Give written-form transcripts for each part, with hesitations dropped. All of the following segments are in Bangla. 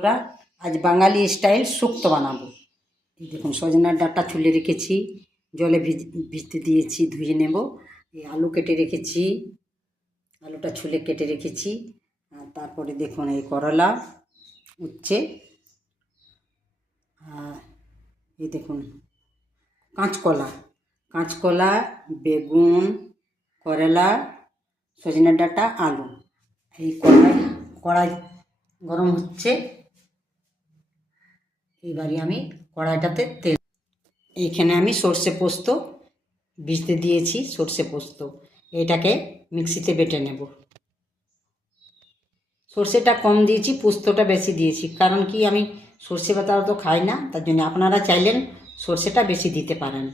ওরা আজ বাঙালি স্টাইল শুক্তো বানাবো। এই দেখুন সজনার ডাঁটা ছুলে রেখেছি, জলে ভিজতে দিয়েছি, ধুয়ে নেব। এই আলু কেটে রেখেছি, আলুটা ছুলে কেটে রেখেছি। আর তারপরে দেখুন এই করলা উচ্ছে, আর এই দেখুন কাঁচকলা, বেগুন, করলা, সজনের ডাঁটা, আলু। এই কড়াই গরম হচ্ছে। এবারে আমি কড়াইটাতে তেল, এইখানে আমি সর্ষে পোস্ত ভিজতে দিয়েছি, সর্ষে পোস্ত এটাকে মিক্সিতে বেটে নেব। সর্ষেটা কম দিয়েছি, পোস্তটা বেশি দিয়েছি, কারণ কি আমি সর্ষে বাটা তো খাই না, তার জন্য আপনারা চাইলেন সর্ষেটা বেশি দিতে পারেন।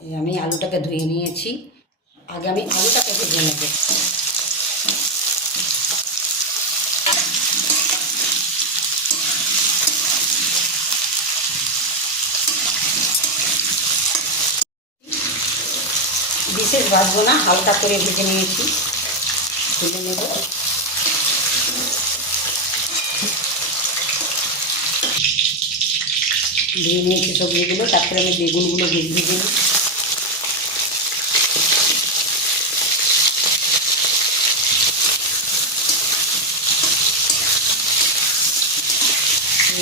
এই আমি আলুটাকে ধুয়ে নিয়েছি, আগে আমি আলুটাকে ভেজে নেব। বিশেষ ভাজবো না, হালকা করে ভেজে নিয়েছি, তুলে নেব। দিয়ে নিয়েছি সবজিগুলো, তারপরে আমি বেগুনগুলো ভেজে নেব।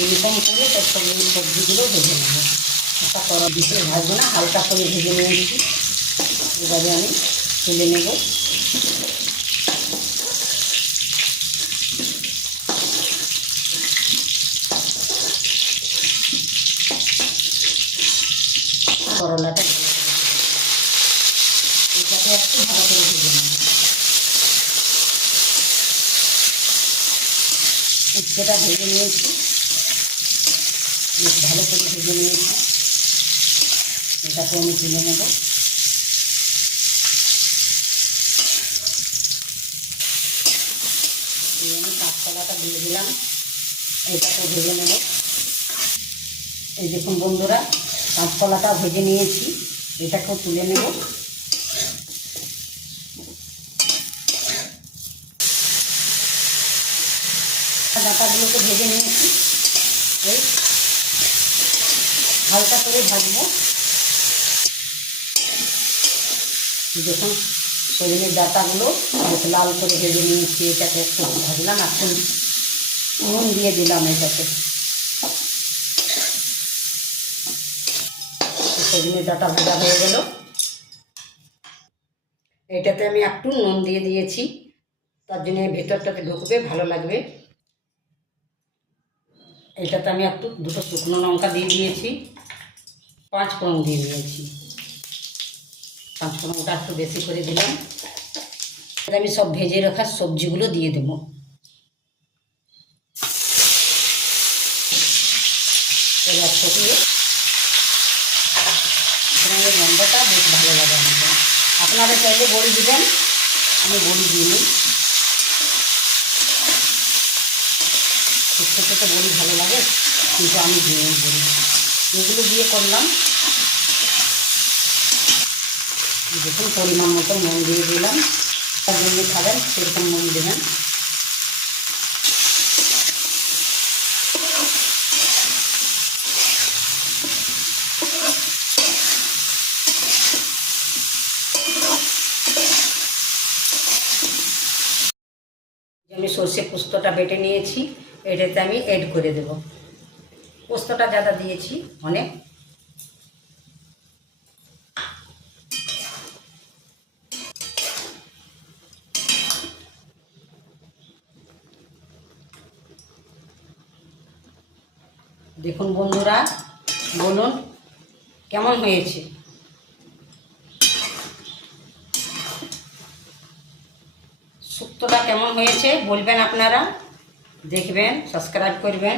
এরকম করে তার সবজিগুলো ভেজে নেব। একটা কড়া বিশেষ ভাজবো না, হালকা করে ভেজে নিয়েছি। এবারে আমি তুলে নেব। করলাটা এটাকে একটু ভালো করে ভেজে নেব। উচ্ছেটা ভেজে নিয়েছি, বেশ ভালো করে ভেজে নিয়েছি। এটাকে আমি তুলে নেব। আমি কাঁচকলাটা দিয়ে দিলাম, এটাকে ভেজে নেব। এই দেখুন বন্ধুরা, কাঁচকলাটা ভেজে নিয়েছি, এটাকেও তুলে নেব। ডাঁটাগুলোকে ভেজে নিয়েছি, এই হালকা করে ভাজবো। দেখুন সজনের ডাঁটাগুলো বেশ লাল করে ভেজে নিয়েছি, এটাকে একটু ভাজলাম। এখন নুন দিয়ে দিলাম এটাতে। সজনের ডাঁটা ভাজা হয়ে গেল, এটাতে আমি একটু নুন দিয়ে দিয়েছি, তার জন্য ভেতরটাতে ঢুকবে, ভালো লাগবে। এটাতে আমি একটু দুটো শুকনো লঙ্কা দিয়ে দিয়েছি, 5 ফোড়ন দিয়ে দিয়েছি। 5 ফোড়নটা একটু বেশি করে দিলাম। আমি সব ভেজে রাখা সবজিগুলো দিয়ে দেব। এবার ফুটিয়ে ফোড়নের গন্ধটা বেশ ভালো লাগে আমাকে। আপনারা চাইলে বড়ি দিবেন, আমি বড়ি দিইনি। শুক্তোতে তো বড়ি ভালো লাগে, কিন্তু আমি দিইনি বড়ি। এগুলো দিয়ে করলাম। দেখুন পরিমাণ মতো নুন দিয়ে দিলাম, তার জন্য খাবেন সেরকম নুন দেবেন। আমি সর্ষে পোস্তটা বেটে নিয়েছি, এটাতে আমি অ্যাড করে দেব। পোস্তটা যারা দিয়েছি অনেক। দেখুন বন্ধুরা, বলুন কেমন হয়েছে। শুক্তোটা কেমন হয়েছে বলবেন আপনারা, দেখবেন, সাবস্ক্রাইব করবেন।